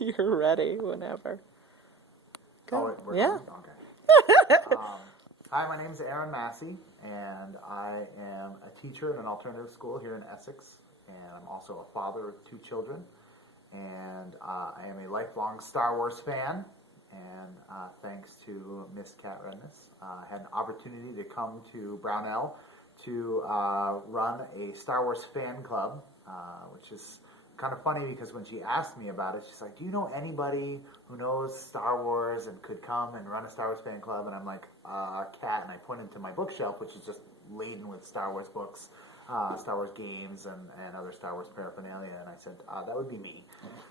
You're ready whenever. Go. We're Yeah. Okay. Hi, my name is Aaron Massey, and I am a teacher in an alternative school here in Essex, and I'm also a father of 2 children, and I am a lifelong Star Wars fan, and thanks to Miss Kat Redness, I had an opportunity to come to Brownell to run a Star Wars fan club, which is kind of funny because when she asked me about it, she's like, do you know anybody who knows Star Wars and could come and run a Star Wars fan club? And I'm like, Kat, and I pointed to my bookshelf, which is just laden with Star Wars books, Star Wars games, and other Star Wars paraphernalia, and I said, that would be me.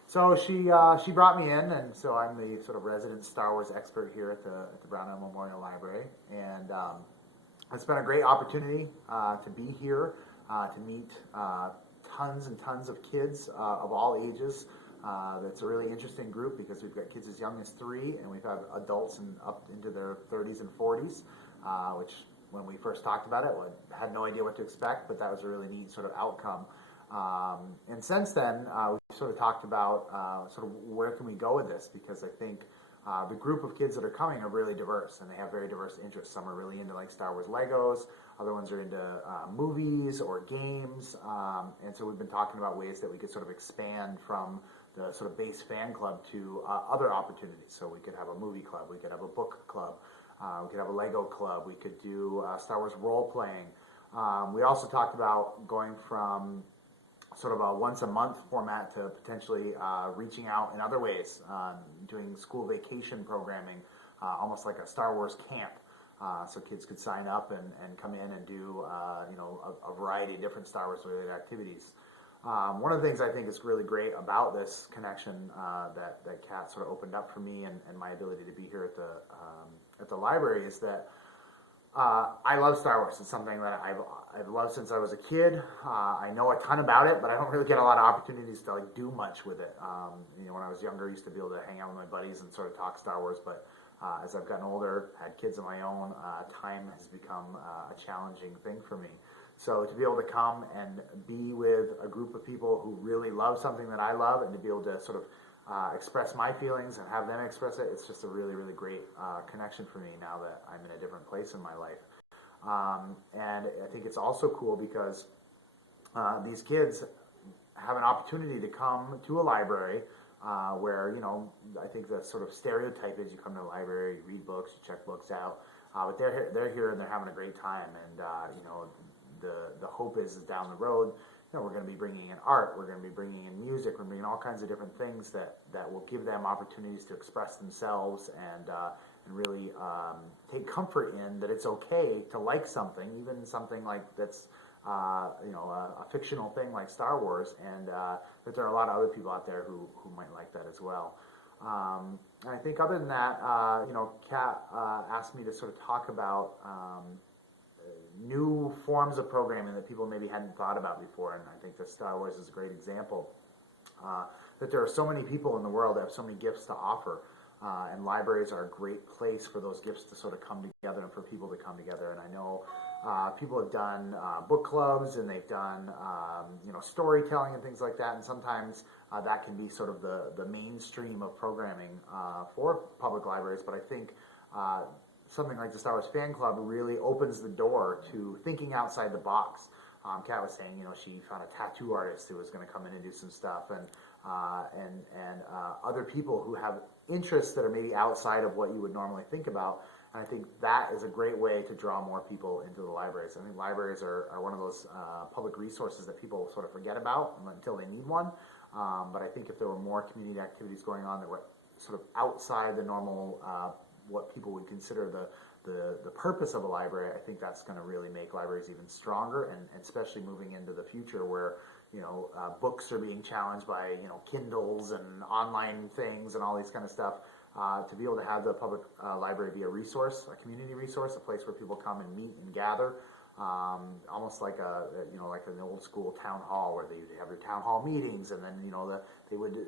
So she brought me in, and so I'm the sort of resident Star Wars expert here at the Brownell Memorial Library, and it's been a great opportunity to be here, to meet tons and tons of kids of all ages. That's a really interesting group because we've got kids as young as 3, and we've had adults up into their 30s and 40s, which when we first talked about it, I had no idea what to expect, but that was a really neat sort of outcome. And since then, we sort of talked about sort of where can we go with this, because I think the group of kids that are coming are really diverse, and they have very diverse interests. Some are really into like Star Wars Legos, other ones are into movies or games, and so we've been talking about ways that we could sort of expand from the sort of base fan club to other opportunities. So we could have a movie club, we could have a book club, we could have a Lego club, we could do Star Wars role playing. We also talked about going from sort of a once a month format to potentially reaching out in other ways, doing school vacation programming, almost like a Star Wars camp. So kids could sign up and come in and do a variety of different Star Wars related activities. One of the things I think is really great about this connection that Kat sort of opened up for me and my ability to be here at the library is that I love Star Wars. It's something that I've loved since I was a kid. I know a ton about it, but I don't really get a lot of opportunities to like do much with it. When I was younger, I used to be able to hang out with my buddies and sort of talk Star Wars, but as I've gotten older, had kids of my own, time has become a challenging thing for me. So to be able to come and be with a group of people who really love something that I love, and to be able to sort of express my feelings and have them express it, it's just a really, really great connection for me now that I'm in a different place in my life. And I think it's also cool because these kids have an opportunity to come to a library where, I think the sort of stereotype is you come to a library, you read books, you check books out, but they're here and they're having a great time, and the hope is down the road, we're going to be bringing in art, we're going to be bringing in music, we're bringing all kinds of different things that will give them opportunities to express themselves and really take comfort in that it's okay to like something, even something like that's a fictional thing like Star Wars, and that there are a lot of other people out there who might like that as well. And I think other than that, Kat asked me to sort of talk about new forms of programming that people maybe hadn't thought about before, and I think that Star Wars is a great example. That there are so many people in the world that have so many gifts to offer, and libraries are a great place for those gifts to sort of come together and for people to come together. And I know people have done book clubs, and they've done storytelling and things like that, and sometimes that can be sort of the mainstream of programming for public libraries, but I think something like the Star Wars Fan Club really opens the door to thinking outside the box. Kat was saying, she found a tattoo artist who was going to come in and do some stuff, and other people who have interests that are maybe outside of what you would normally think about. And I think that is a great way to draw more people into the libraries. I think libraries are one of those public resources that people sort of forget about until they need one. But I think if there were more community activities going on that were sort of outside the normal what people would consider the purpose of a library, I think that's going to really make libraries even stronger, and especially moving into the future where books are being challenged by Kindles and online things and all these kind of stuff. To be able to have the public library be a resource, a community resource, a place where people come and meet and gather, almost like like an old school town hall where they have their town hall meetings, and then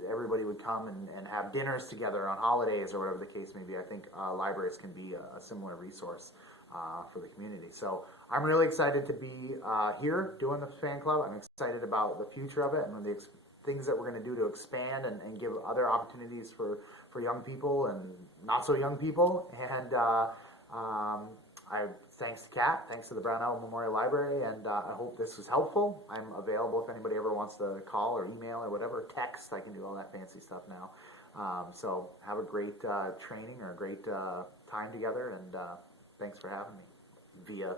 everybody would come and have dinners together on holidays or whatever the case may be. I think libraries can be a similar resource for the community. So I'm really excited to be here doing the fan club. I'm excited about the future of it and the things that we're going to do to expand and give other opportunities for young people and not so young people. And thanks to Kat, thanks to the Brownell Memorial Library, and I hope this was helpful. I'm available if anybody ever wants to call or email or whatever, text. I can do all that fancy stuff now. So have a great training or a great time together, and thanks for having me via